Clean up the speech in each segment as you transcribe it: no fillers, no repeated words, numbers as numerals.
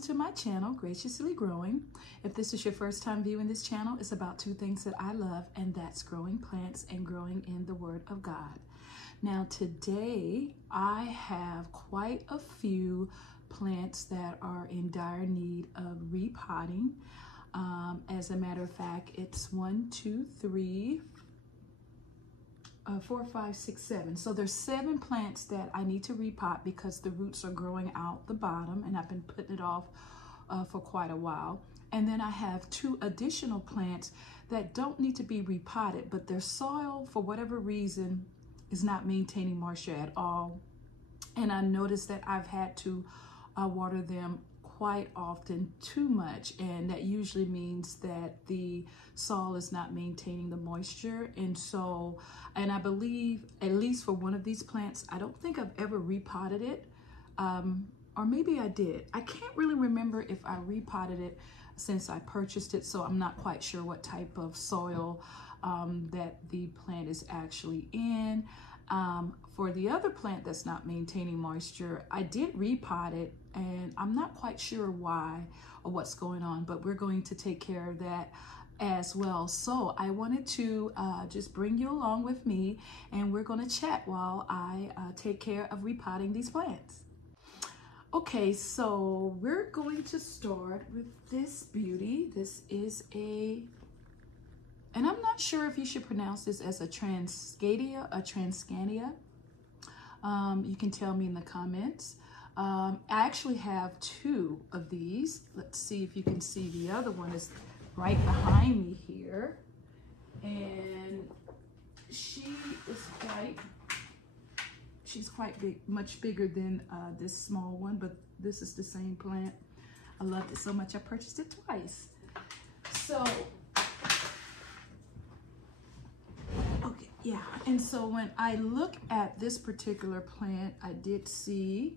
welcome to my channel, Graciously Growing. If this is your first time viewing this channel, it's about two things that I love, and that's growing plants and growing in the Word of God. Now today, I have quite a few plants that are in dire need of repotting. As a matter of fact, it's 4, 5, 6, 7. So there's 7 plants that I need to repot because the roots are growing out the bottom, and I've been putting it off for quite a while. And then I have 2 additional plants that don't need to be repotted, but their soil, for whatever reason, is not maintaining moisture at all. And I noticed that I've had to water them quite often, too much, and that usually means that the soil is not maintaining the moisture. And I believe, at least for one of these plants, I don't think I've ever repotted it, or maybe I did. I can't really remember if I repotted it since I purchased it, so I'm not quite sure what type of soil that the plant is actually in. For the other plant that's not maintaining moisture, I did repot it, and I'm not quite sure why or what's going on, but we're going to take care of that as well. So I wanted to just bring you along with me, and we're going to chat while I take care of repotting these plants. Okay, so we're going to start with this beauty. This is and I'm not sure if you should pronounce this as a Transcadia, a Transcania. You can tell me in the comments. I actually have 2 of these. Let's see if you can see. The other one is right behind me here. And she's quite big, much bigger than this small one, but this is the same plant. I loved it so much I purchased it twice. So, okay, yeah. And so when I look at this particular plant, I did see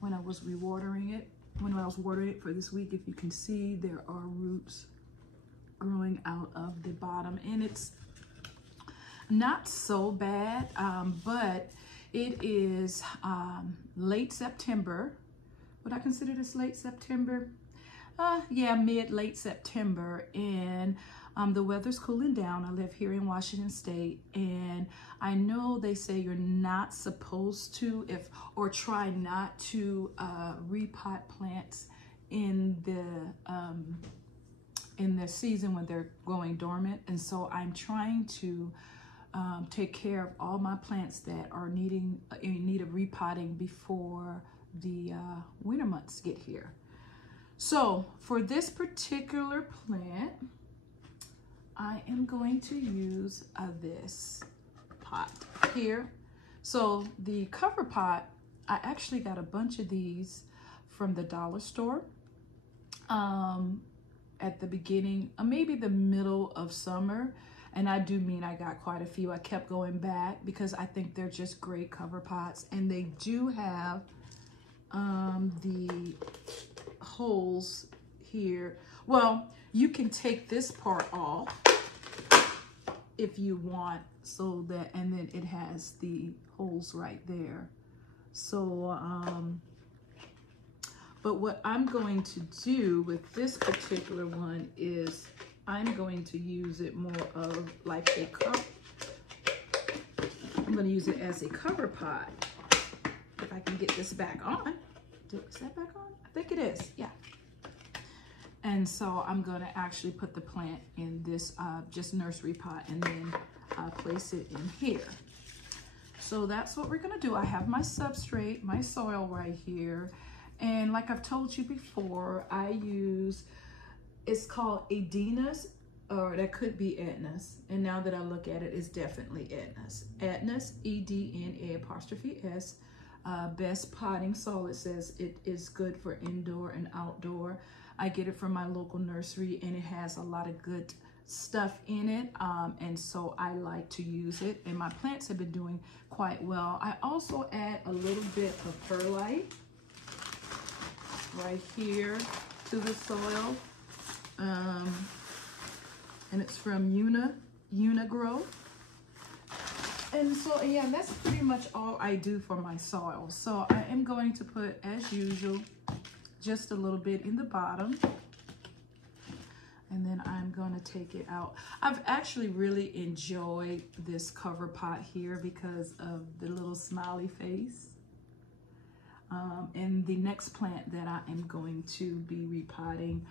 when I was watering it for this week, if you can see, there are roots growing out of the bottom, and it's not so bad, but it is late September. Would I consider this late September? Yeah, late September, and the weather's cooling down. I live here in Washington State, and I know they say you're not supposed to, or try not to repot plants in the season when they're going dormant. And so I'm trying to take care of all my plants that are in need of repotting before the winter months get here. So for this particular plant, I am going to use this pot here. So the cover pot, I actually got a bunch of these from the dollar store at the beginning, maybe the middle of summer. And I do mean I got quite a few. I kept going back because I think they're just great cover pots, and they do have the holes here. Well, you can take this part off if you want, so that, and then it has the holes right there. So but what I'm going to do with this particular one is I'm going to use it more of like a cup. I'm going to use it as a cover pot. If I can get this back on. Is that back on? I think it is, yeah. And so I'm going to actually put the plant in this just nursery pot, and then place it in here. So that's what we're going to do. I have my substrate, my soil right here. And like I've told you before, I use, it's called Edina's, or that could be Edna's. And now that I look at it, it's definitely Edna's. Edna's, E-D-N-A''S, best potting soil. It says it is good for indoor and outdoor. I get it from my local nursery, and it has a lot of good stuff in it, and so I like to use it, and my plants have been doing quite well. I also add a little bit of perlite right here to the soil, and it's from Unigrow. And so, yeah, that's pretty much all I do for my soil. So I am going to put, as usual, just a little bit in the bottom. And then I'm gonna take it out. I've actually really enjoyed this cover pot here because of the little smiley face. And the next plant that I am going to be repotting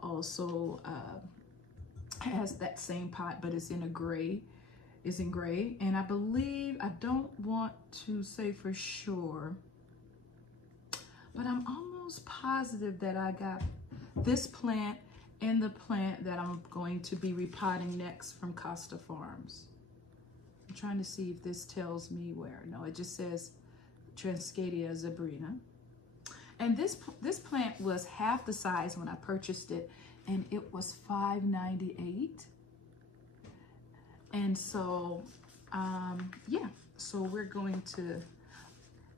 also has that same pot, but it's in a gray. It's in gray, and I believe, I don't want to say for sure, but I'm almost positive that I got this plant and the plant that I'm going to be repotting next from Costa Farms. I'm trying to see if this tells me where. No, it just says Transcadia zebrina. And this plant was half the size when I purchased it, and it was $5.98. And so, yeah, so we're going to,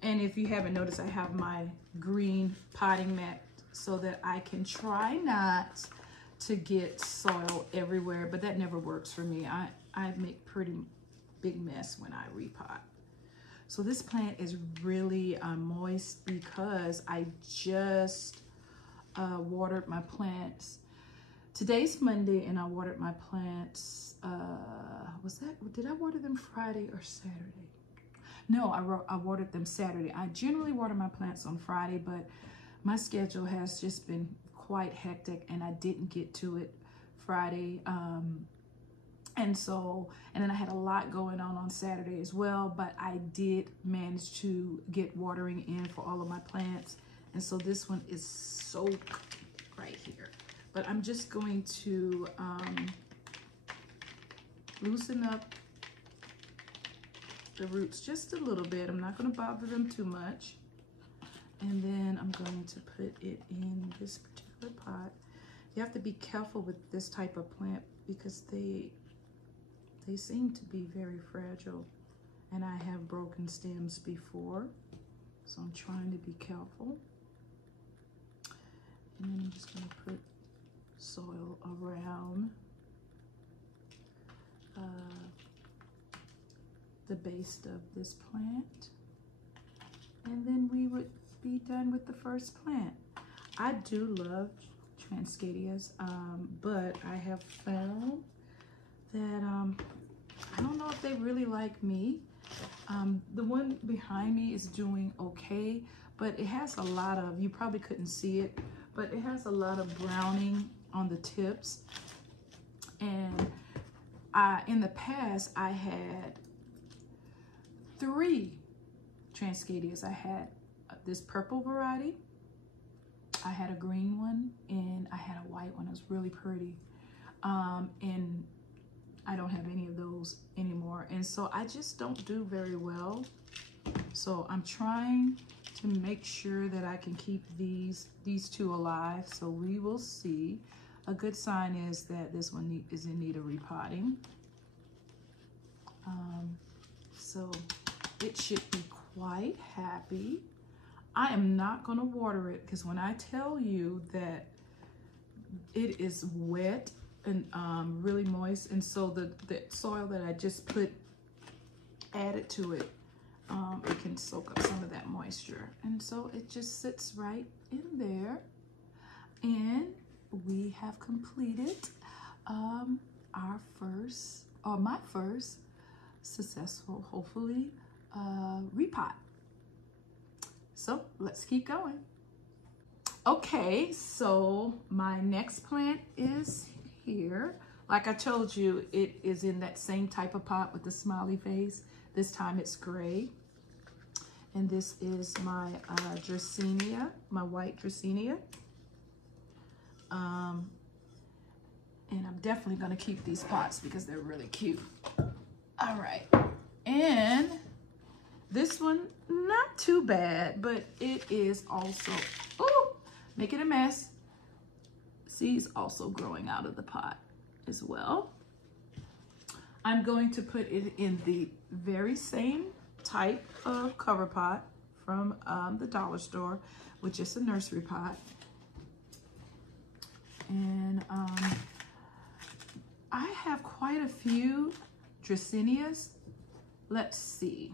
and if you haven't noticed, I have my green potting mat so that I can try not to get soil everywhere, but that never works for me. I make pretty big mess when I repot. So this plant is really moist because I just watered my plants. Today's Monday, and I watered my plants, did I water them Friday or Saturday? No, I watered them Saturday. I generally water my plants on Friday, but my schedule has just been quite hectic and I didn't get to it Friday. And then I had a lot going on Saturday as well, but I did manage to get watering in for all of my plants. And so this one is soaked right here. But I'm just going to loosen up the roots just a little bit. I'm not going to bother them too much. And then I'm going to put it in this particular pot. You have to be careful with this type of plant because they seem to be very fragile. And I have broken stems before, so I'm trying to be careful. And then I'm just going to put soil around the base of this plant, and then we would be done with the first plant. I do love Transcadias, but I have found that I don't know if they really like me. The one behind me is doing okay, but it has a lot of, you probably couldn't see it, but it has a lot of browning on the tips. And in the past, I had 3 Transcadias. I had this purple variety, I had a green one, and I had a white one. It was really pretty. And I don't have any of those anymore. And so I just don't do very well. So I'm trying to make sure that I can keep these 2 alive. So we will see. A good sign is that this one is in need of repotting. So it should be quite happy. I am not going to water it because when I tell you that it is wet and really moist, and so the soil that I just added to it, it can soak up some of that moisture, and so it just sits right in there. And we have completed my first successful, hopefully, repot. So let's keep going. Okay, so my next plant is here. Like I told you, it is in that same type of pot with the smiley face. This time it's gray. And this is my Dracaena, my white Dracaena. And I'm definitely gonna keep these pots because they're really cute. All right, and this one, not too bad, but it is also, oh, making a mess. Seeds also growing out of the pot as well. I'm going to put it in the very same type of cover pot from the dollar store, which is a nursery pot. And I have quite a few Dracaenas. Let's see.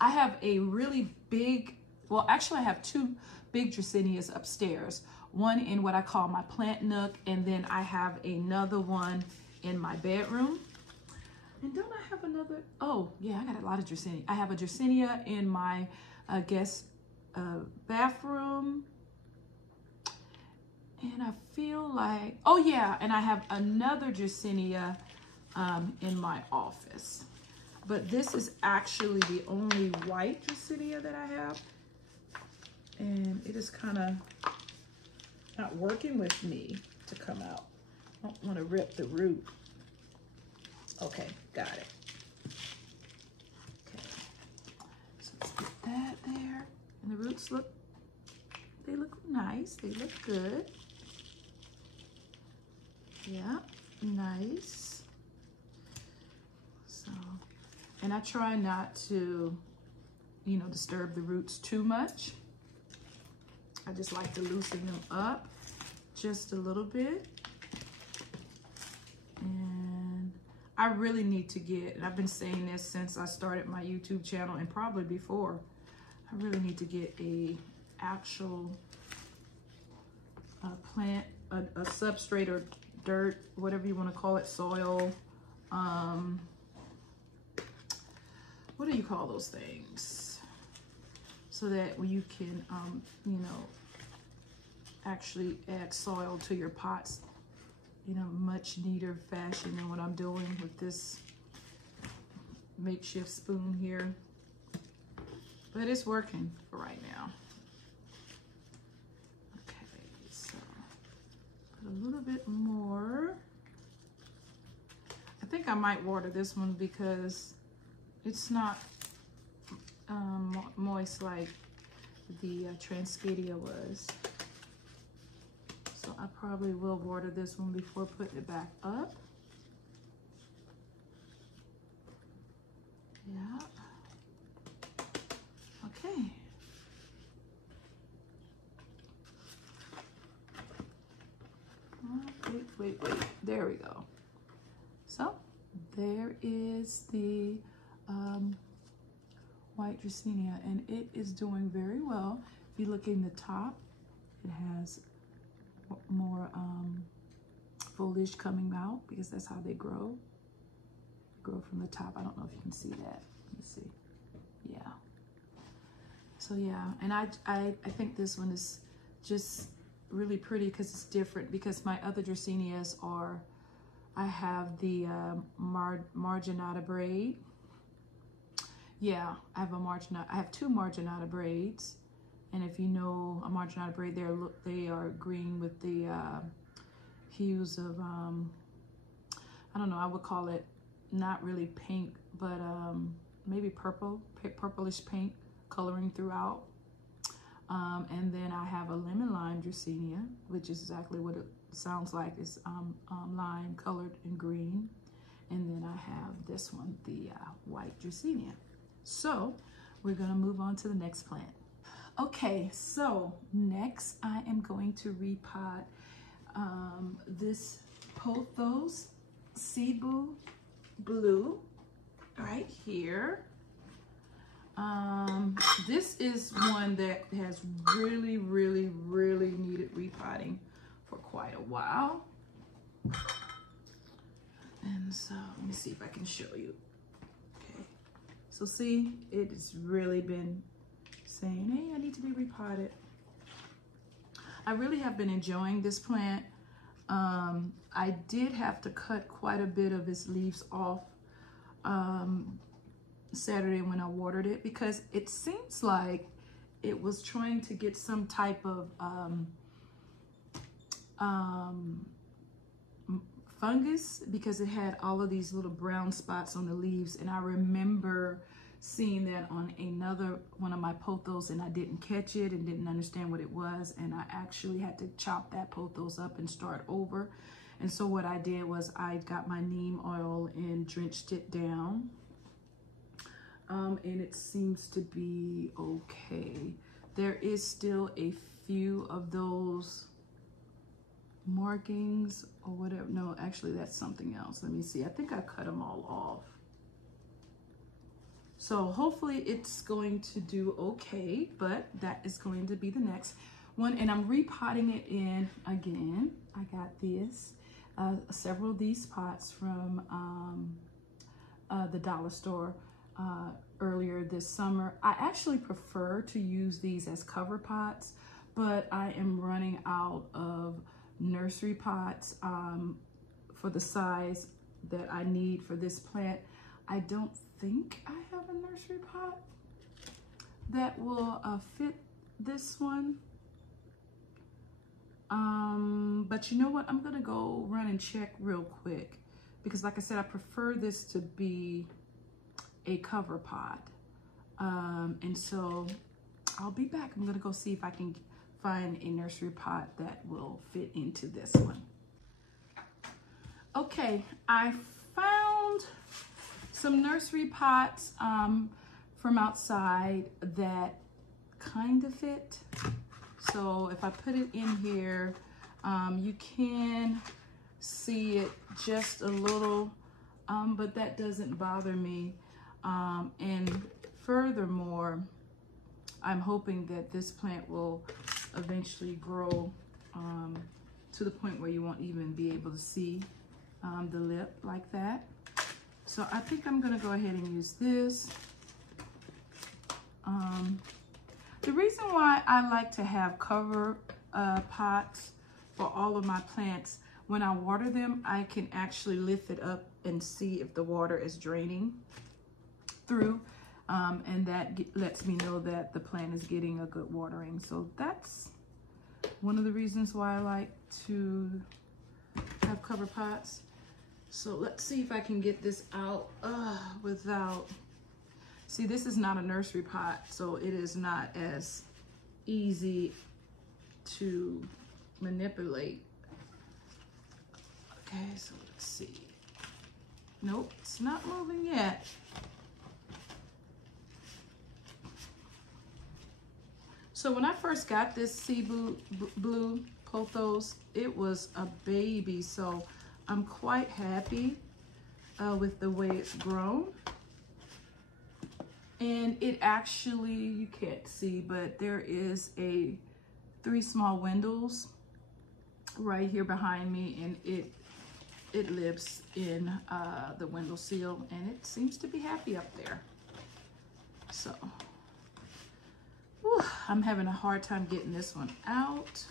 I have a really big well, actually I have two big Dracaenias upstairs. One in what I call my plant nook, and then I have another one in my bedroom. And don't I have another? Oh, yeah, I got a lot of Dracaenia. I have a Dracaenia in my guest bathroom. And I feel like, oh yeah, and I have another Dracaenia in my office. But this is actually the only white Dracaenia that I have. And it is kind of not working with me to come out. I don't want to rip the root. Okay, got it. Okay, so let's get that there. And the roots look, they look nice. They look good. Yeah, nice. So, and I try not to, you know, disturb the roots too much. I just like to loosen them up just a little bit. And I really need to get, and I've been saying this since I started my YouTube channel and probably before, I really need to get a actual plant, a substrate or dirt, whatever you want to call it, soil. What do you call those things? So that you can, you know, actually add soil to your pots in a much neater fashion than what I'm doing with this makeshift spoon here. But it's working for right now. Okay, so put a little bit more. I think I might water this one because it's not moist like the Transcadia was. So I probably will water this one before putting it back up. Yeah. Okay. Wait. There we go. So there is the white Dracaenia, and it is doing very well. If you look in the top, it has more foliage coming out because that's how they grow. They grow from the top. I don't know if you can see that. Let me see. Yeah. So yeah, and I think this one is just really pretty because it's different, because my other Dracaenias are, I have the marginata braid. Yeah, I have two marginata braids. And if you know a marginata braid, they are green with the hues of, I don't know, I would call it not really pink, but maybe purplish pink coloring throughout. And then I have a lemon lime Dracaenia, which is exactly what it sounds like. It's lime colored in green. And then I have this one, the white Dracaenia. So we're gonna move on to the next plant. Okay, so next I am going to repot this Pothos Cebu Blue right here. This is one that has really needed repotting for quite a while. And so let me see if I can show you. Okay, so see, it has really been saying, hey, I need to be repotted. I really have been enjoying this plant. I did have to cut quite a bit of its leaves off Saturday when I watered it, because it seems like it was trying to get some type of fungus, because it had all of these little brown spots on the leaves. And I remember seeing that on another one of my pothos, and I didn't catch it and didn't understand what it was, and I actually had to chop that pothos up and start over. And so what I did was I got my neem oil and drenched it down, and it seems to be okay. There is still a few of those markings or whatever. No, actually that's something else. Let me see. I think I cut them all off. So hopefully it's going to do okay, but that is going to be the next one. And I'm repotting it in again. I got this, several of these pots from the dollar store earlier this summer. I actually prefer to use these as cover pots, but I am running out of nursery pots for the size that I need for this plant. I don't think I have a nursery pot that will fit this one. But you know what? I'm gonna go run and check real quick, because like I said, I prefer this to be a cover pot. And so I'll be back. I'm gonna go see if I can find a nursery pot that will fit into this one. Okay, I found some nursery pots from outside that kind of fit. So if I put it in here, you can see it just a little, but that doesn't bother me. And furthermore, I'm hoping that this plant will eventually grow to the point where you won't even be able to see the lip like that. So I think I'm gonna go ahead and use this. The reason why I like to have cover pots for all of my plants, when I water them, I can actually lift it up and see if the water is draining through, and that lets me know that the plant is getting a good watering. So that's one of the reasons why I like to have cover pots. So let's see if I can get this out without... See, this is not a nursery pot, so it is not as easy to manipulate. Okay, so let's see. Nope, it's not moving yet. So when I first got this sea blue pothos, it was a baby, so I'm quite happy with the way it's grown. And it actually, you can't see, but there is 3 small windows right here behind me, and it lives in the window sill, and it seems to be happy up there. So, whew, I'm having a hard time getting this one out,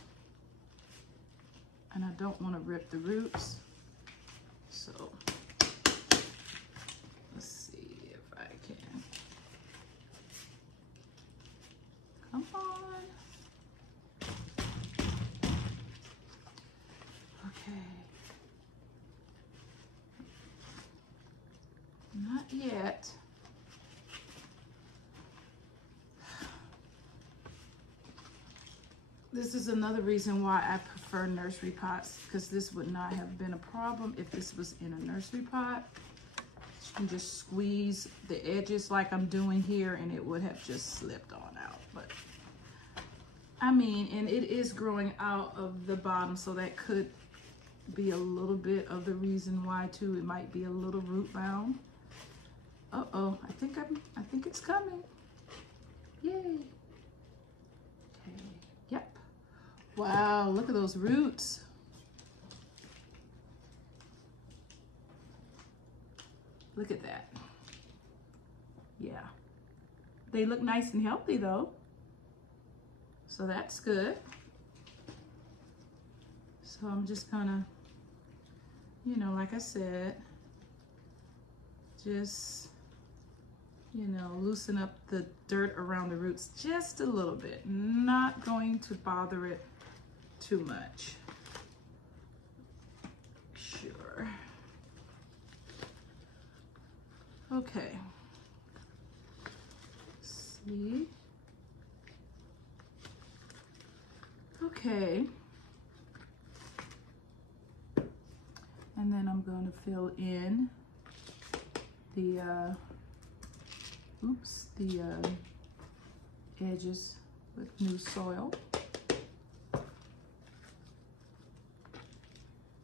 and I don't want to rip the roots. So let's see if I can. Come on. Okay. Not yet. This is another reason why I prefer nursery pots, because this would not have been a problem if this was in a nursery pot. You can just squeeze the edges like I'm doing here, and it would have just slipped on out. But I mean, and it is growing out of the bottom, so that could be a little bit of the reason why too. It might be a little root bound. Uh-oh, I think it's coming. Yay. Okay, yep. Wow, look at those roots. Look at that. Yeah. They look nice and healthy though. So that's good. So I'm just gonna, you know, like I said, just, you know, loosen up the dirt around the roots just a little bit. Not going to bother it too much. Sure. Okay. See? Okay. And then I'm going to fill in the edges with new soil.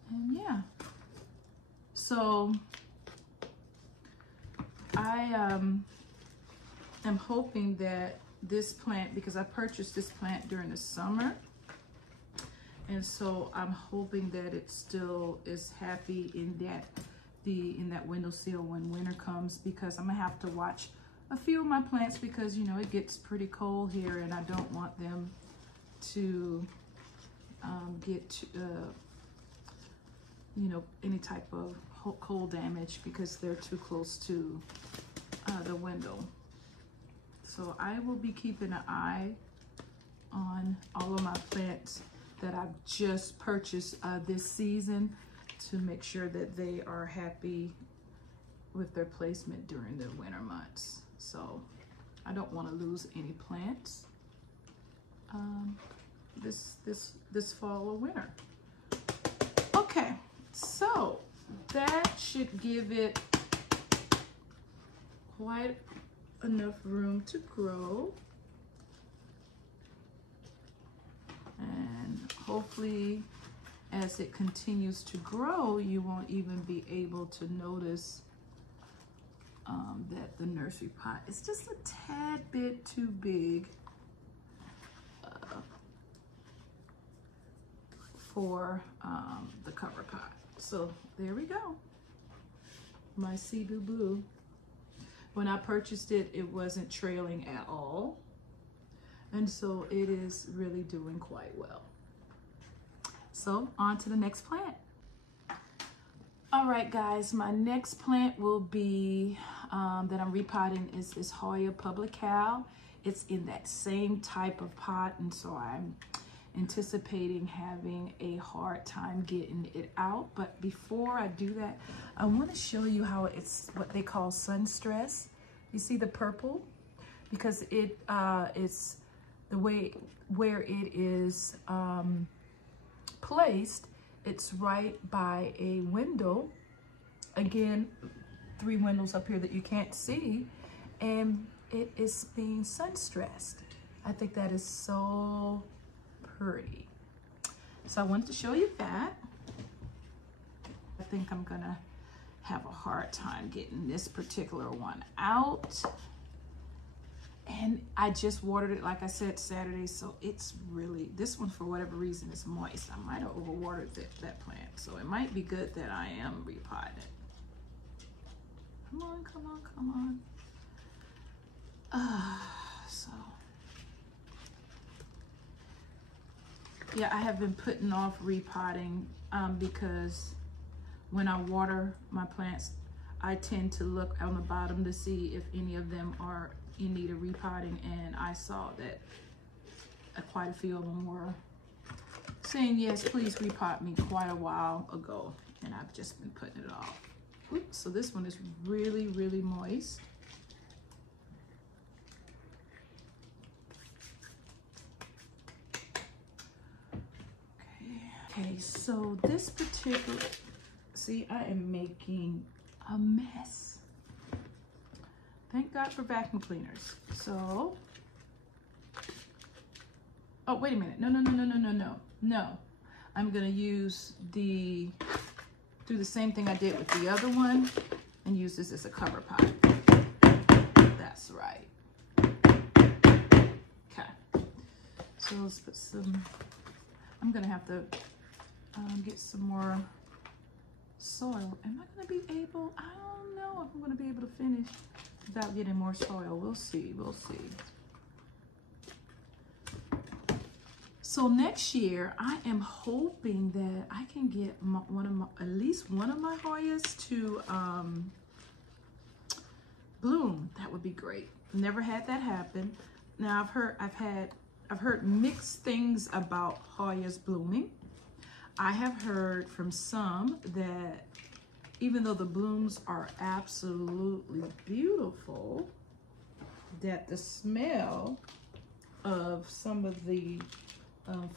And yeah, so am hoping that this plant, because I purchased this plant during the summer, and so I'm hoping that it still is happy in that windowsill when winter comes, because I'm gonna have to watch a few of my plants because, you know, it gets pretty cold here and I don't want them to get you know, any type of cold damage because they're too close to the window. So I will be keeping an eye on all of my plants that I've just purchased this season to make sure that they are happy with their placement during the winter months. So I don't want to lose any plants this fall or winter. Okay, so that should give it quite enough room to grow, and hopefully as it continues to grow you won't even be able to notice that the nursery pot is just a tad bit too big for the cover pot. So there we go, my sea blue. When I purchased it, it wasn't trailing at all, and so it is really doing quite well. So on to the next plant. All right, guys, my next plant will be that I'm repotting is this Hoya publicale. It's in that same type of pot, and so I'm anticipating having a hard time getting it out. But before I do that, I want to show you how it's what they call sun stress. You see the purple? Because it's the way where it is placed. It's right by a window. Again, 3 windows up here that you can't see, and it is being sun stressed. I think that is so pretty. So I wanted to show you that. I think I'm gonna have a hard time getting this particular one out. And I just watered it, like I said, Saturday, so it's really, this one for whatever reason is moist. I might have overwatered that plant, so it might be good that I am repotting it. Come on, come on, come on. So, yeah, I have been putting off repotting because when I water my plants, I tend to look on the bottom to see if any of them are in need of repotting, and I saw that quite a few of them were saying, yes, please repot me quite a while ago, and I've just been putting it off. Oops, so this one is really, really moist. Okay, so this particular, see, I am making a mess. Thank God for vacuum cleaners. So, oh, wait a minute. No. I'm gonna use do the same thing I did with the other one and use this as a cover pot. That's right. Okay. So let's put some, I'm gonna have to get some more soil. Am I gonna be able, I don't know if I'm gonna be able to finish without getting more soil. We'll see, we'll see. So next year, I am hoping that I can get at least one of my Hoyas to bloom. That would be great. Never had that happen. Now I've heard mixed things about Hoyas blooming. I have heard from some that even though the blooms are absolutely beautiful, that the smell of some of the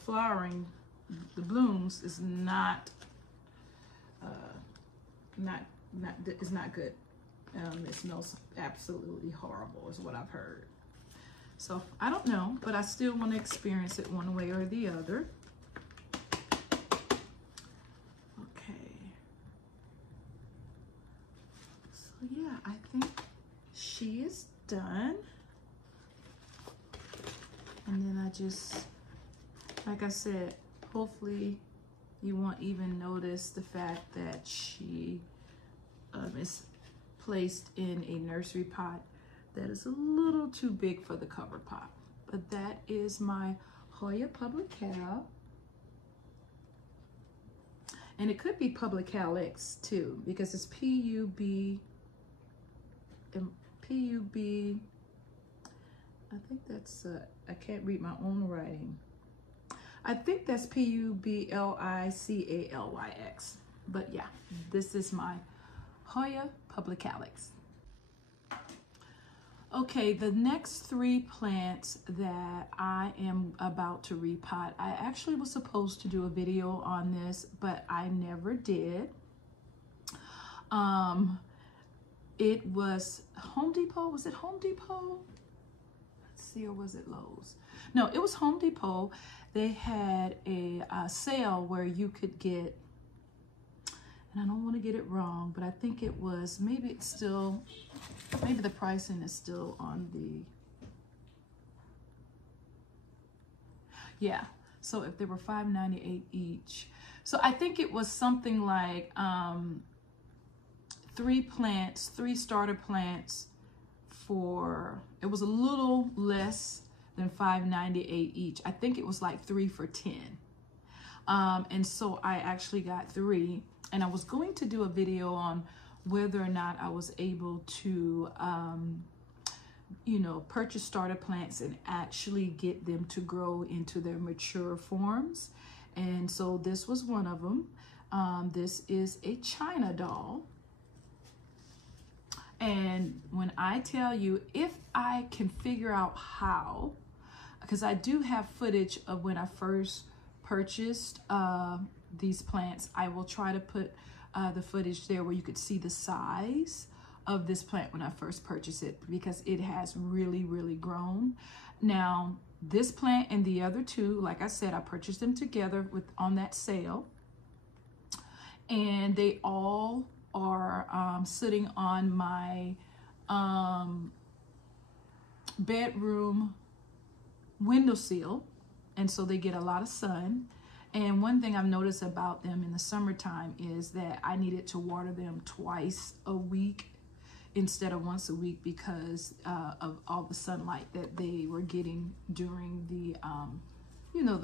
flowering, the blooms, is not good. It smells absolutely horrible, is what I've heard. So I don't know, but I still want to experience it one way or the other. Yeah, I think she is done. And then I just, like I said, hopefully you won't even notice the fact that she is placed in a nursery pot that is a little too big for the cover pot. But that is my Hoya Publical. And it could be Publicalis too, because it's P-U-B, P-U-B, I think that's, I can't read my own writing. I think that's Publicalix. But yeah, this is my Hoya Publicalis. Okay, the next 3 plants that I am about to repot, I actually was supposed to do a video on this, but I never did. It was Home Depot. Was it Home Depot? Let's see, or was it Lowe's? No, it was Home Depot. They had a sale where you could get, and I don't want to get it wrong, but I think it was, maybe it's still, maybe the pricing is still on the, yeah. So if they were $5.98 each. So I think it was something like 3 plants, 3 starter plants for, it was a little less than $5.98 each. I think it was like 3 for $10. And so I actually got 3. And I was going to do a video on whether or not I was able to, you know, purchase starter plants and actually get them to grow into their mature forms. And so this was one of them. This is a China doll. And when I tell you, if I can figure out how, because I do have footage of when I first purchased these plants, I will try to put the footage there where you could see the size of this plant when I first purchased it, because it has really, really grown. Now, this plant and the other 2, like I said, I purchased them together on that sale, and they all are sitting on my bedroom windowsill, and so they get a lot of sun. And one thing I've noticed about them in the summertime is that I needed to water them twice a week instead of once a week, because of all the sunlight that they were getting during the, you know,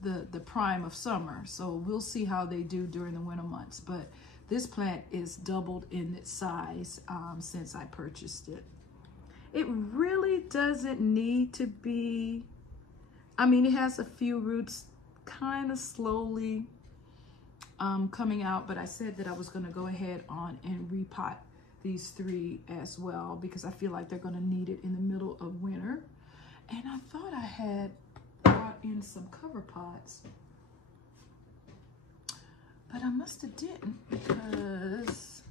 the prime of summer. So we'll see how they do during the winter months. But this plant is doubled in its size since I purchased it. It really doesn't need to be, I mean, it has a few roots kind of slowly coming out, but I said that I was going to go ahead on and repot these 3 as well, because I feel like they're going to need it in the middle of winter. And I thought I had brought in some cover pots, but I must have didn't, because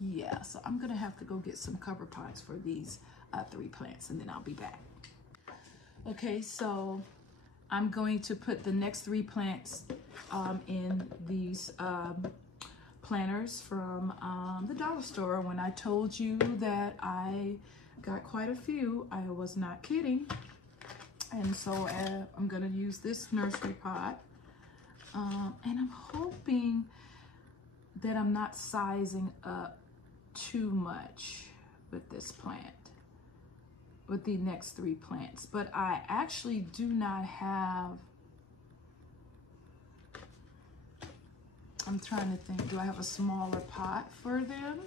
yeah, so I'm gonna have to go get some cover pots for these 3 plants, and then I'll be back. Okay, so I'm going to put the next 3 plants in these planters from the dollar store. When I told you that I got quite a few, I was not kidding. And so I'm gonna use this nursery pot. And I'm hoping that I'm not sizing up too much with this plant, with the next 3 plants. But I actually do not have, I'm trying to think, do I have a smaller pot for them?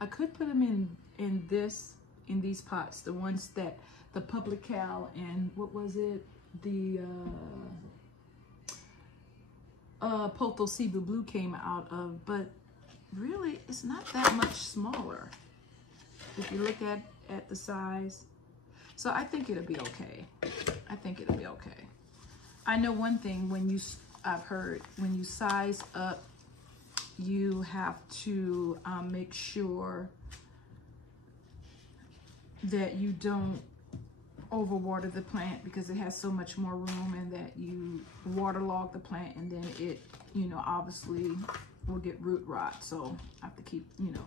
I could put them in these pots, the ones that the Publical and what was it, the Poto Cebu Blue came out of, but really it's not that much smaller if you look at the size. So I think it'll be okay. I think it'll be okay. I know one thing, I've heard when you size up, you have to make sure that you don't overwater the plant because it has so much more room, and that you waterlog the plant, and then it, you know, obviously will get root rot. So I have to keep, you know,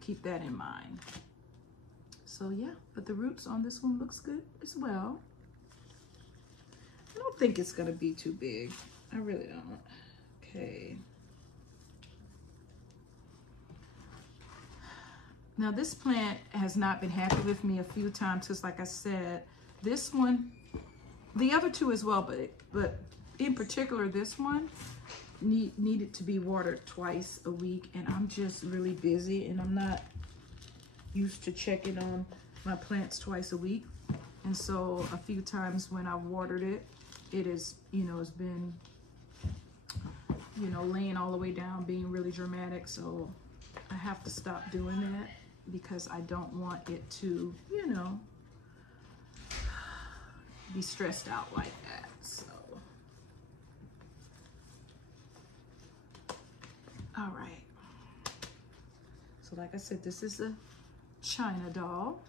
keep that in mind. So yeah, but the roots on this one looks good as well. I don't think it's gonna be too big. I really don't. Okay. Now this plant has not been happy with me a few times because, like I said, this one, the other two as well, but in particular this one needed to be watered twice a week, and I'm just really busy and I'm not used to checking on my plants twice a week. And so a few times when I've watered it, it is, you know, it's been, you know, laying all the way down, being really dramatic. So I have to stop doing that because I don't want it to, you know, be stressed out like that. So, all right. So like I said, this is a China doll,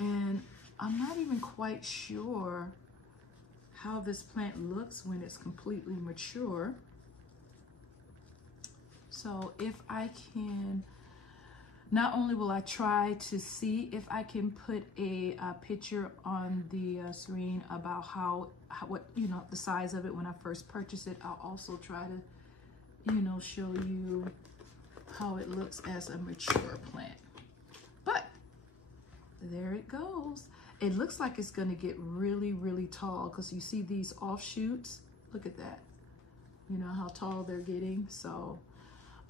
and I'm not even quite sure how this plant looks when it's completely mature. So if I can, not only will I try to see if I can put a picture on the screen about what, you know, the size of it when I first purchased it, I'll also try to, you know, show you how it looks as a mature plant. But there it goes. It looks like it's gonna get really, really tall because you see these offshoots. Look at that. You know how tall they're getting. So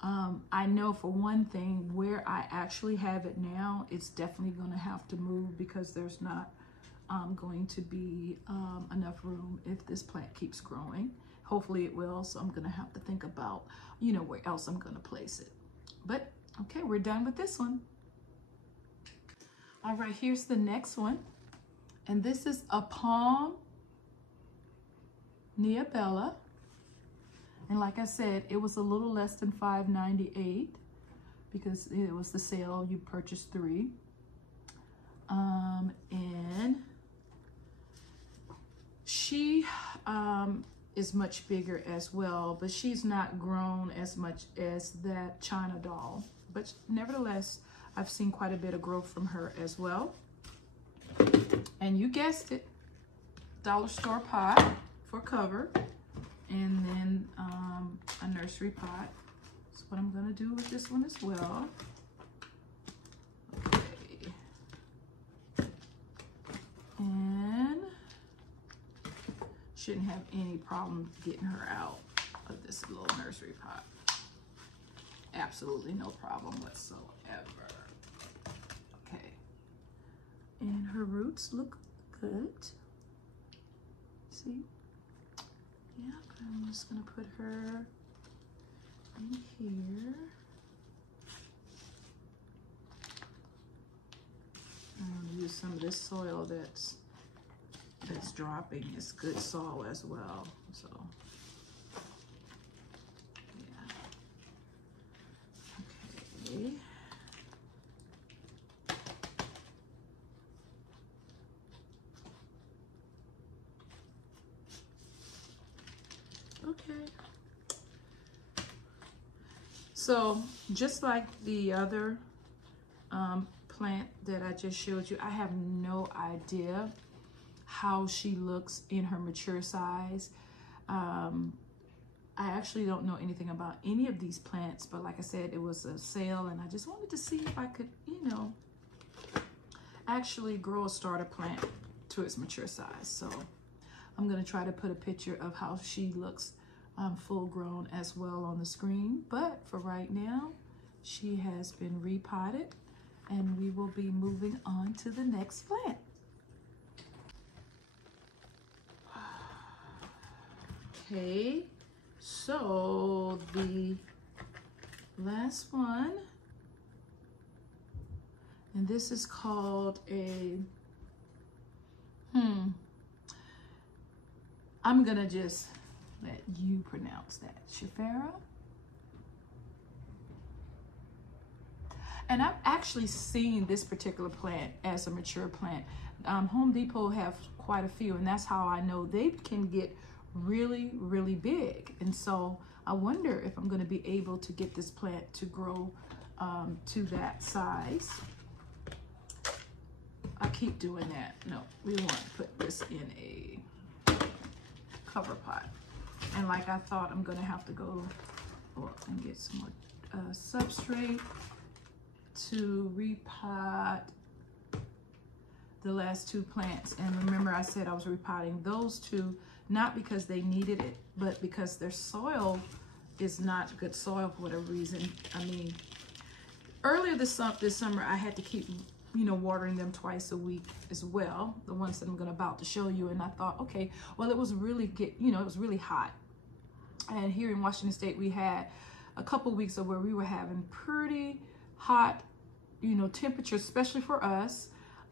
I know for one thing, where I actually have it now, it's definitely gonna have to move because there's not going to be enough room if this plant keeps growing. Hopefully it will, so I'm gonna have to think about, you know, where else I'm gonna place it. But okay, we're done with this one. All right, here's the next one. And this is a Palm Niabella. And like I said, it was a little less than $5.98 because it was the sale. You purchased 3. And she is much bigger as well, but she's not grown as much as that China doll. But nevertheless, I've seen quite a bit of growth from her as well. And you guessed it, dollar store pot for cover, and then a nursery pot. That's what I'm gonna do with this one as well. Okay. And shouldn't have any problem getting her out of this little nursery pot. Absolutely no problem whatsoever. Okay. And her roots look good. See? Yeah, I'm just gonna put her in here. I'm gonna use some of this soil that's dropping. It's good soil as well. So yeah. Okay. Okay. So just like the other plant that I just showed you, I have no idea how she looks in her mature size. I actually don't know anything about any of these plants, but like I said, it was a sale and I just wanted to see if I could, you know, actually grow a starter plant to its mature size. So I'm gonna try to put a picture of how she looks full grown as well on the screen. But for right now, she has been repotted and we will be moving on to the next plant. Okay, so the last one, and this is called a, I'm gonna just let you pronounce that. Shifera? And I've actually seen this particular plant as a mature plant. Home Depot have quite a few, and that's how I know they can get really, really big. And so I wonder if I'm going to be able to get this plant to grow to that size. I keep doing that. No, we want to put this in a cover pot. And like I thought, I'm going to have to go and get some more substrate to repot the last two plants. And remember, I said I was repotting those two, not because they needed it, but because their soil is not good soil for whatever reason. I mean, earlier this summer, I had to keep, you know, watering them twice a week as well, the ones that I'm about to show you. And I thought, okay, well, it was really it was really hot. And here in Washington State, we had a couple weeks of where we were having pretty hot, you know, temperatures, especially for us,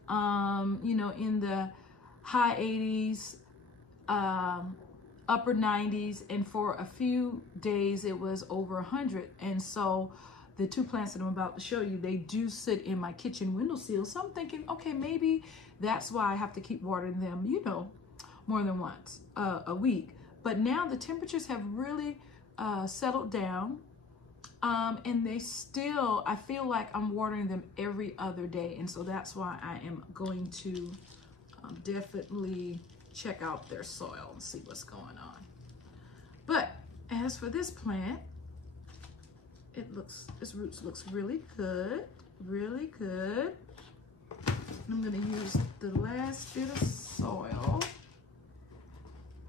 you know, in the high 80s, upper 90s, and for a few days it was over 100. And so the two plants that I'm about to show you, they do sit in my kitchen windowsill. So I'm thinking, okay, maybe that's why I have to keep watering them, you know, more than once a week. But now the temperatures have really settled down, and they still, I feel like I'm watering them every other day. And so that's why I am going to definitely check out their soil and see what's going on. But as for this plant, its roots looks really good, really good. I'm gonna use the last bit of soil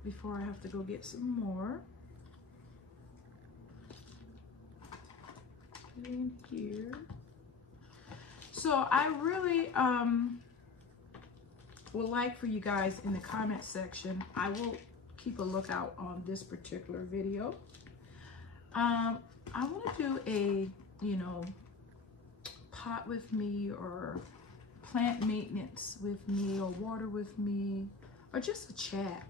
before I have to go get some more. Put it in here. So I really would like for you guys in the comment section, I will keep a lookout on this particular video. I want to do a, you know, pot with me, or plant maintenance with me, or water with me, or just a chat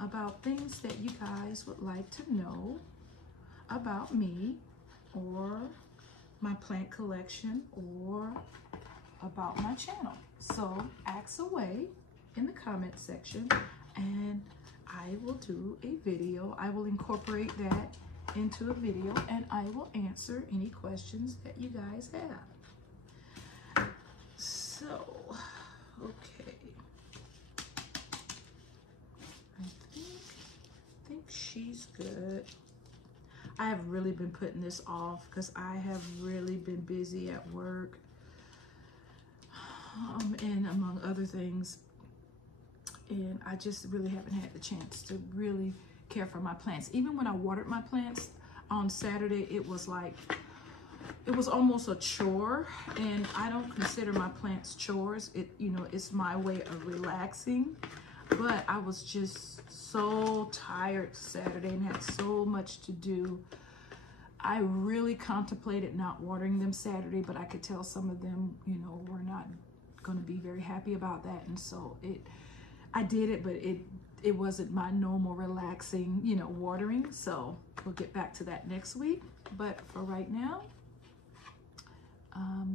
about things that you guys would like to know about me, or my plant collection, or about my channel. So ask away in the comment section, and I will do a video. I will incorporate that into a video, and I will answer any questions that you guys have. So, okay. I think she's good. I have really been putting this off because I have really been busy at work, and among other things, and I just really haven't had the chance to really care for my plants. Even when I watered my plants on Saturday, it was almost a chore, and I don't consider my plants chores. You know, it's my way of relaxing. But I was just so tired Saturday and had so much to do. I really contemplated not watering them Saturday, but I could tell some of them, you know, were not going to be very happy about that. And so I did it, but it wasn't my normal relaxing, you know, watering. So we'll get back to that next week. But for right now,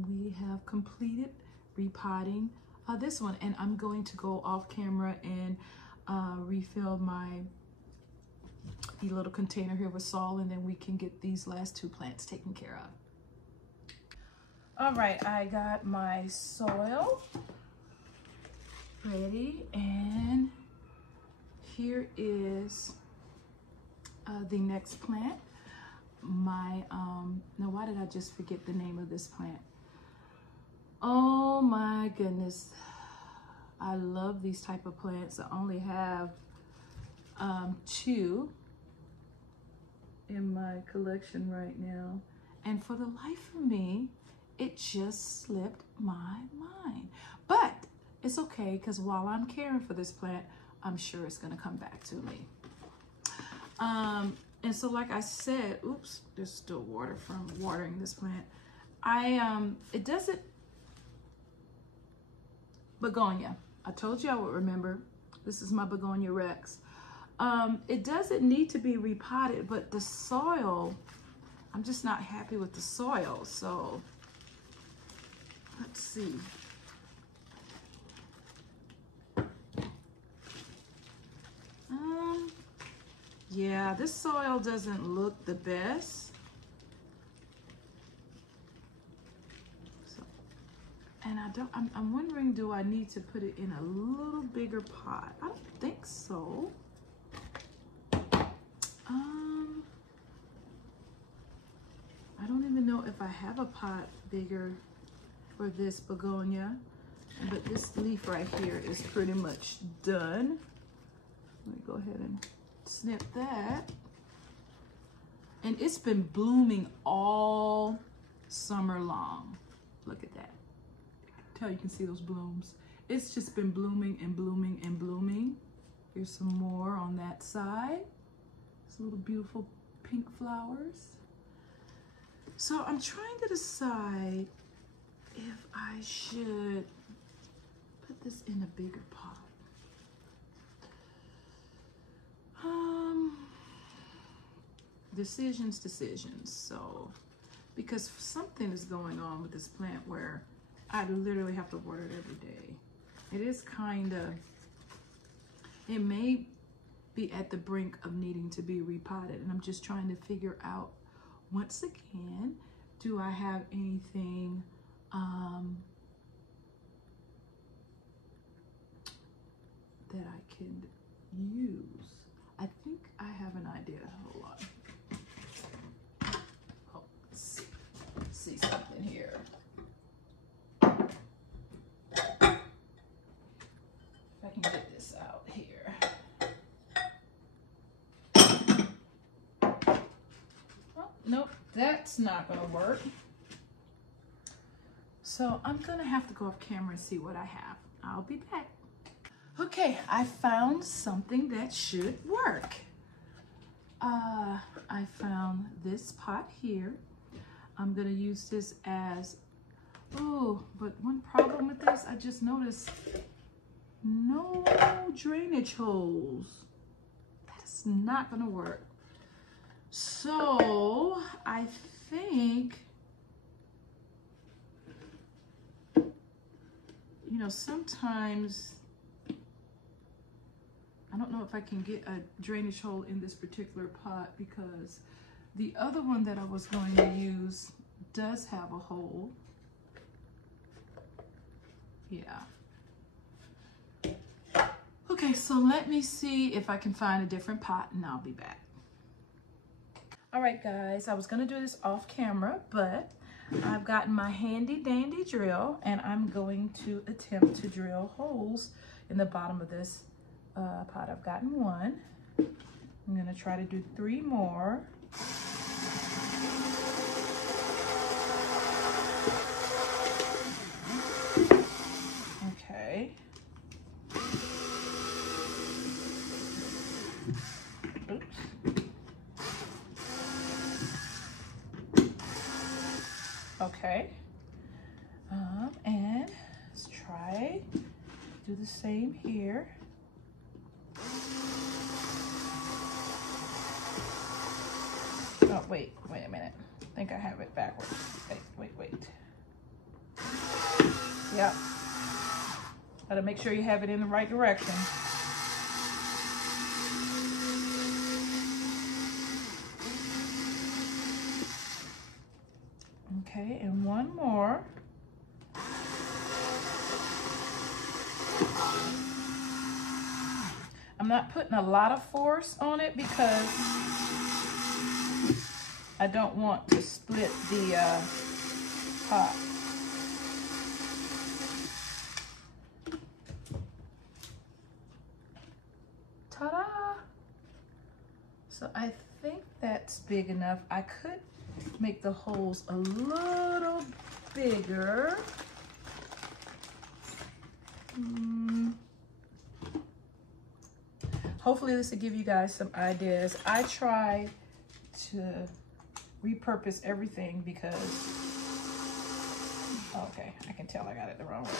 we have completed repotting this one, and I'm going to go off camera and refill my little container here with soil, and then we can get these last two plants taken care of. All right, I got my soil ready, and here is the next plant. Now why did I just forget the name of this plant? Oh my goodness, I love these type of plants. I only have two in my collection right now, and for the life of me, it just slipped my mind. But it's okay, because while I'm caring for this plant, I'm sure it's going to come back to me. And so like I said, oops, there's still water from watering this plant. It doesn't, begonia. I told you I would remember. This is my begonia rex. It doesn't need to be repotted, but the soil, I'm just not happy with the soil. So Let's see. Yeah, this soil doesn't look the best. So, and I'm wondering, do I need to put it in a little bigger pot? I don't think so. I don't even know if I have a pot bigger for this begonia, but this leaf right here is pretty much done. Let me go ahead and snip that. And it's been blooming all summer long. Look at that. You can see those blooms. It's just been blooming and blooming and blooming. Here's some more on that side. It's little beautiful pink flowers. So I'm trying to decide if I should put this in a bigger pot. Decisions. So, because something is going on with this plant where I literally have to water it every day. It is kind of, it may be at the brink of needing to be repotted, and I'm just trying to figure out, once again, do I have anything that I can use? I think I have an idea. Hold on. Oh, let's see something here. If I can get this out here. Oh, nope, that's not gonna work. So I'm gonna have to go off camera and see what I have. I'll be back. Okay, I found something that should work. I found this pot here. I'm gonna use this as, oh, but one problem with this, I just noticed no drainage holes. That's not gonna work. So I think, you know, sometimes, I don't know if I can get a drainage hole in this particular pot, because the other one that I was going to use does have a hole. Yeah. Okay, so let me see if I can find a different pot and I'll be back. All right, guys, I was gonna do this off camera, but I've gotten my handy dandy drill and I'm going to attempt to drill holes in the bottom of this pot. I've gotten one. I'm gonna try to do 3 more. Okay. Oops. Okay. And let's try, do the same here. Oh, wait a minute. I think I have it backwards. Wait. Yep. Gotta make sure you have it in the right direction. Okay, and one more. I'm not putting a lot of force on it because I don't want to split the pot. Ta-da! So I think that's big enough. I could make the holes a little bigger. Hopefully this will give you guys some ideas. I try to repurpose everything because, okay, I can tell I got it the wrong way.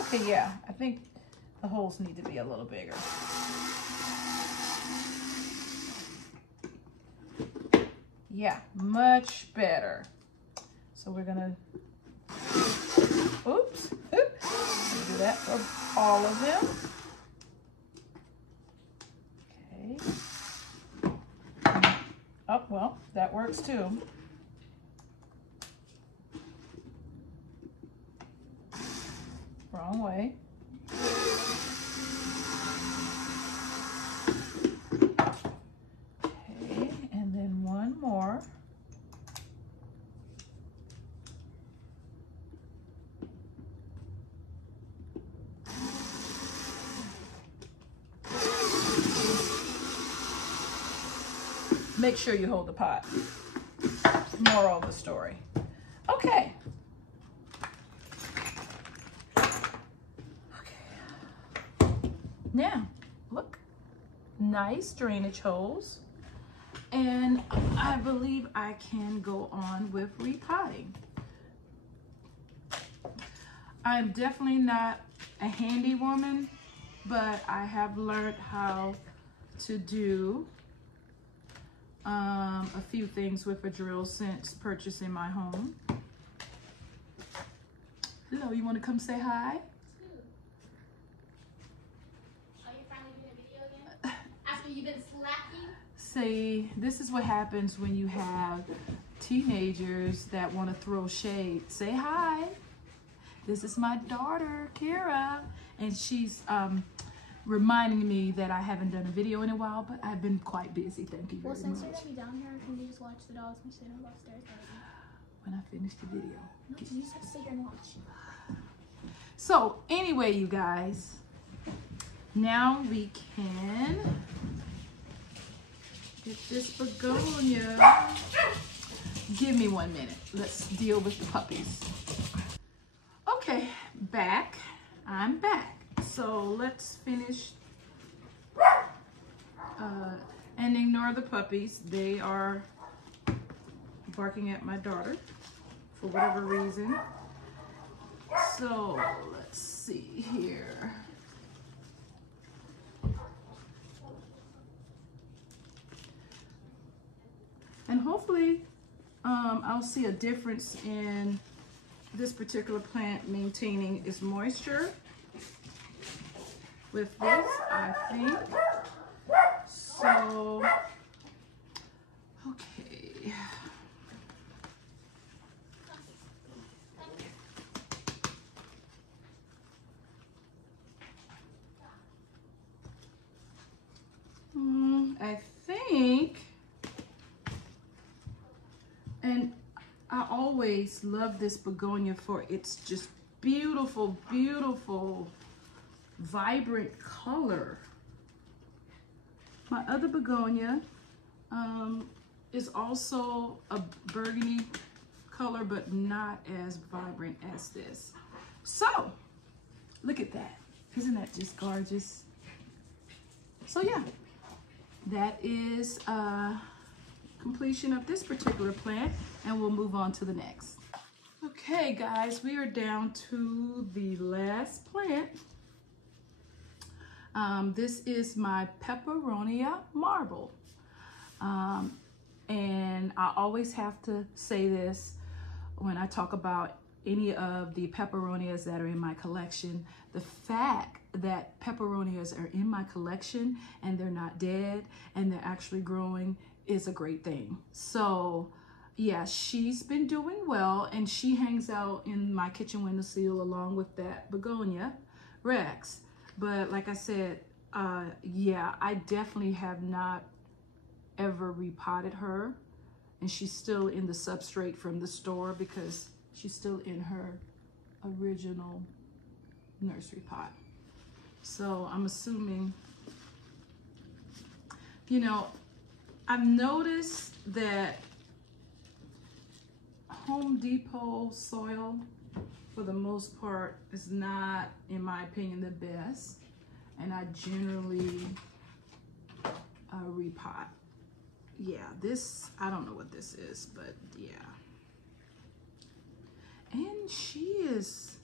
Okay, yeah, I think the holes need to be a little bigger. Yeah, much better. So we're gonna Oops. Do that for all of them. Okay. Oh, well, that works too. Wrong way. Okay, and then one more. Make sure you hold the pot. Moral of the story. Okay. Now, look, nice drainage holes. And I believe I can go on with repotting. I'm definitely not a handy woman, but I have learned how to do a few things with a drill since purchasing my home. Hello, you want to come say hi? After you've been slacking? See, this is what happens when you have teenagers that want to throw shade. Say hi. This is my daughter, Kira, and she's reminding me that I haven't done a video in a while, but I've been quite busy. Thank you very much. Well, since you're gonna be down here, can you just watch the dogs and sit upstairs? When I finish the video. No, you just have to sit here and watch. So anyway, you guys, now we can get this begonia. Give me 1 minute. Let's deal with the puppies. Okay, back. I'm back. So let's finish and ignore the puppies. They are barking at my daughter for whatever reason. So let's see here. And hopefully I'll see a difference in this particular plant maintaining its moisture with this, I think. So, okay. I think, and I always love this begonia for its just beautiful, beautiful, vibrant color. My other begonia is also a burgundy color, but not as vibrant as this. So, look at that. Isn't that just gorgeous? So yeah, that is completion of this particular plant, and we'll move on to the next. Okay guys, we are down to the last plant. This is my peperonia marble. And I always have to say this when I talk about any of the peperonias that are in my collection. The fact that peperonias are in my collection and they're not dead and they're actually growing is a great thing. So yeah, she's been doing well, and she hangs out in my kitchen windowsill along with that begonia Rex. But like I said, yeah, I definitely have not ever repotted her, and she's still in the substrate from the store because she's still in her original nursery pot. So I'm assuming, you know, I've noticed that Home Depot soil, for the most part, is not, in my opinion, the best. And I generally repot. Yeah, this, I don't know what this is, but yeah. And she is,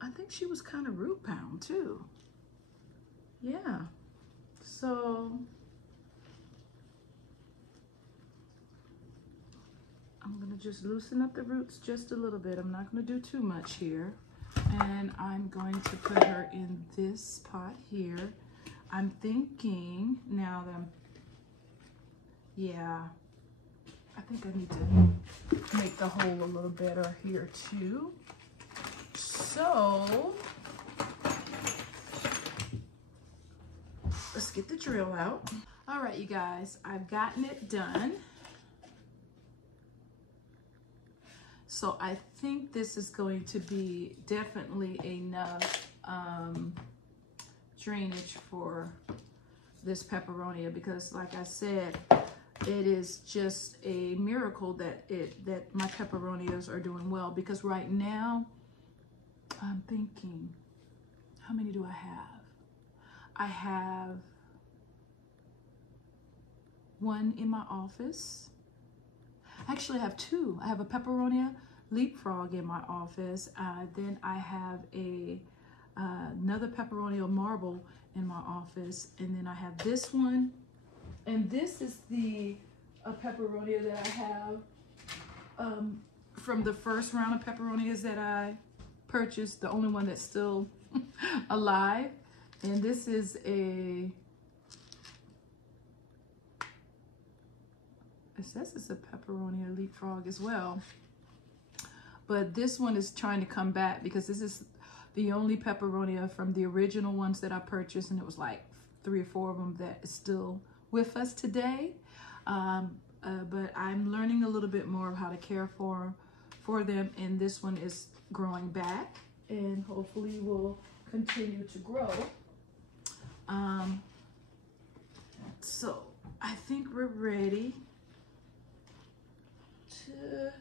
I think she was kind of root bound too. Yeah, so I'm I'm gonna just loosen up the roots just a little bit. I'm not gonna do too much here. And I'm going to put her in this pot here. I'm thinking now that yeah, I think I need to make the hole a little better here too. So let's get the drill out. All right, you guys, I've gotten it done. So I think this is going to be definitely enough drainage for this peperonia, because like I said, it is just a miracle that my peperonias are doing well, because right now I'm thinking, how many do I have? I have one in my office. Actually, I have two. I have a peperonia leapfrog in my office. Then I have another peperonia marble in my office. And then I have this one. And this is the peperonia that I have from the first round of peperonias that I purchased, the only one that's still alive. And this is it says it's a peperonia leapfrog as well. But this one is trying to come back because this is the only peperonia from the original ones that I purchased, and it was like 3 or 4 of them that is still with us today. But I'm learning a little bit more of how to care for them, and this one is growing back and hopefully will continue to grow. So I think we're ready to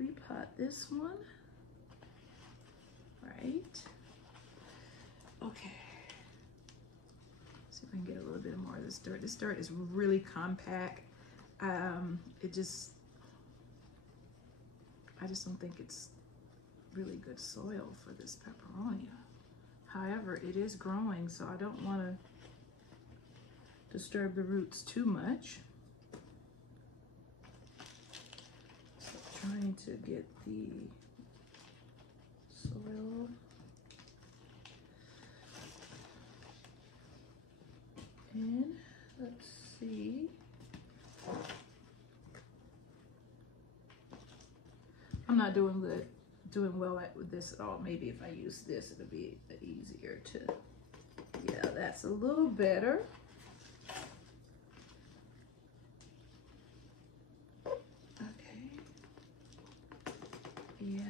repot this one, right? Okay. See if I can get a little bit more of this dirt. This dirt is really compact. I just don't think it's really good soil for this peperonia. However, it is growing, so I don't want to disturb the roots too much. So trying to get the soil in. Let's see. I'm not doing well with this at all. Maybe if I use this, it'll be easier to, yeah, that's a little better. Okay. Yeah.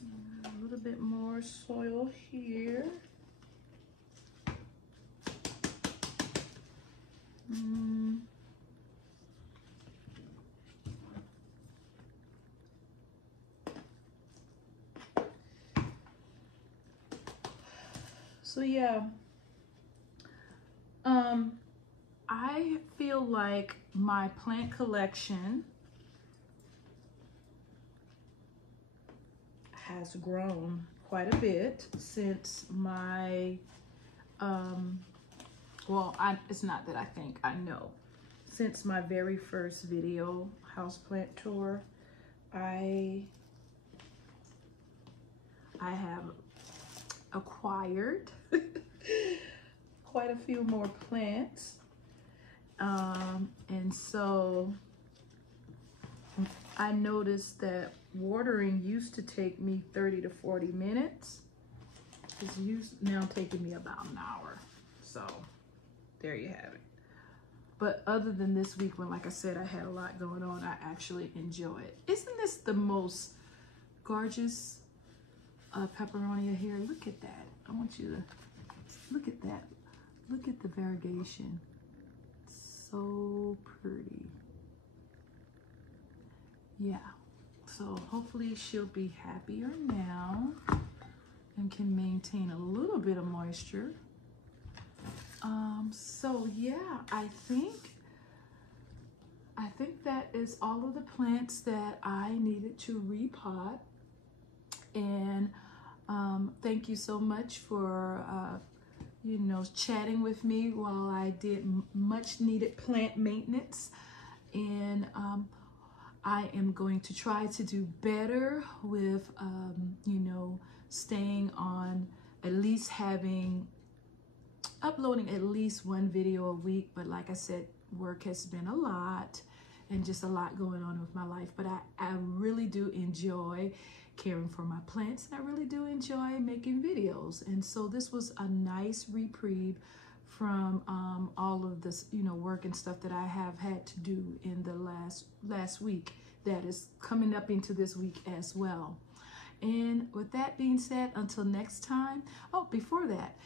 And a little bit more soil here. So yeah, I feel like my plant collection has grown quite a bit since my, well, it's not that I think, I know. Since my very first video, houseplant tour, I have acquired quite a few more plants. And so I noticed that watering used to take me 30 to 40 minutes. It's now taking me about an hour. So there you have it. But other than this week when, like I said, I had a lot going on, I actually enjoy it. Isn't this the most gorgeous peperonia here? Look at that. I want you to look at that. Look at the variegation. So pretty. Yeah. So hopefully she'll be happier now and can maintain a little bit of moisture. So yeah, I think that is all of the plants that I needed to repot. And thank you so much for you know, chatting with me while I did much needed plant maintenance. And I am going to try to do better with, you know, staying on, at least uploading at least one video a week. But like I said, work has been a lot and just a lot going on with my life. But I really do enjoy caring for my plants. I really do enjoy making videos. And so this was a nice reprieve from all of this, you know, work and stuff that I have had to do in the last week that is coming up into this week as well. And with that being said, until next time. Oh, before that,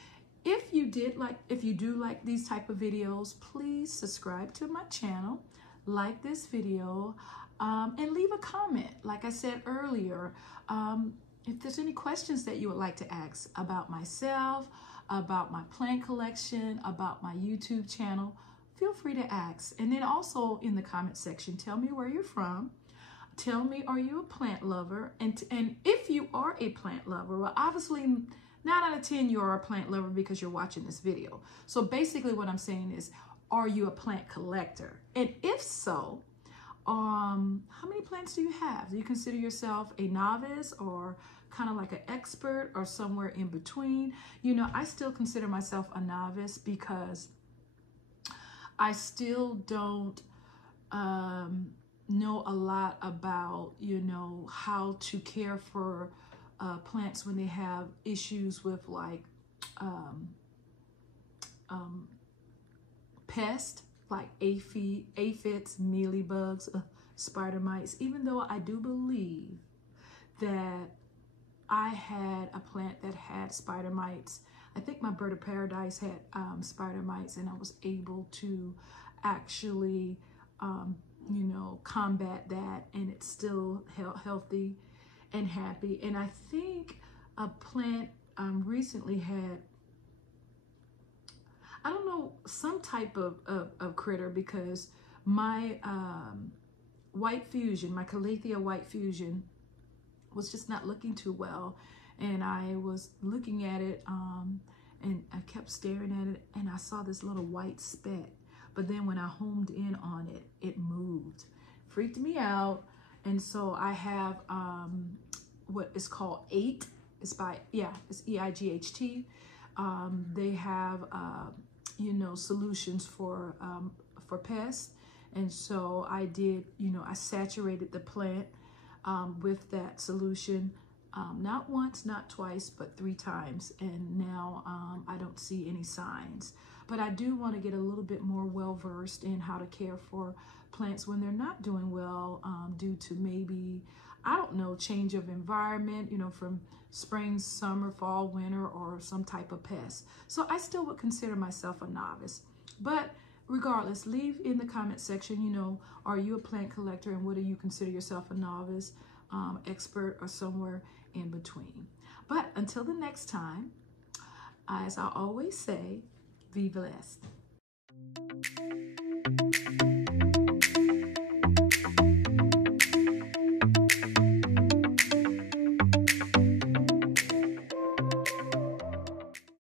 if you do like these type of videos, please subscribe to my channel, like this video, and leave a comment. Like I said earlier, if there's any questions that you would like to ask about myself, about my plant collection, about my YouTube channel, feel free to ask. And then also in the comment section, tell me where you're from. Tell me, are you a plant lover? And if you are a plant lover, well, obviously 9 out of 10 you are a plant lover because you're watching this video. So basically what I'm saying is, are you a plant collector? And if so, how many plants do you have? Do you consider yourself a novice or kind of like an expert or somewhere in between? You know, I still consider myself a novice because I still don't know a lot about, you know, how to care for plants when they have issues with like pests like aphids, mealybugs, spider mites, even though I do believe that I had a plant that had spider mites. I think my bird of paradise had spider mites, and I was able to actually, you know, combat that, and it's still healthy and happy. And I think a plant recently had, I don't know, some type of critter, because my white fusion, my Calathea white fusion, was just not looking too well. And I was looking at it and I kept staring at it, and I saw this little white speck. But then when I homed in on it, it moved. Freaked me out. And so I have what is called 8. It's EIGHT. They have you know, solutions for pests. And so I did, you know, I saturated the plant with that solution, not once, not twice, but 3 times. And now I don't see any signs. But I do want to get a little bit more well-versed in how to care for plants when they're not doing well, due to maybe, I don't know, change of environment, you know, from spring, summer, fall, winter, or some type of pest. So I still would consider myself a novice. But regardless, leave in the comment section, you know, are you a plant collector, and what do you consider yourself, a novice, expert, or somewhere in between? But until the next time, as I always say, be blessed.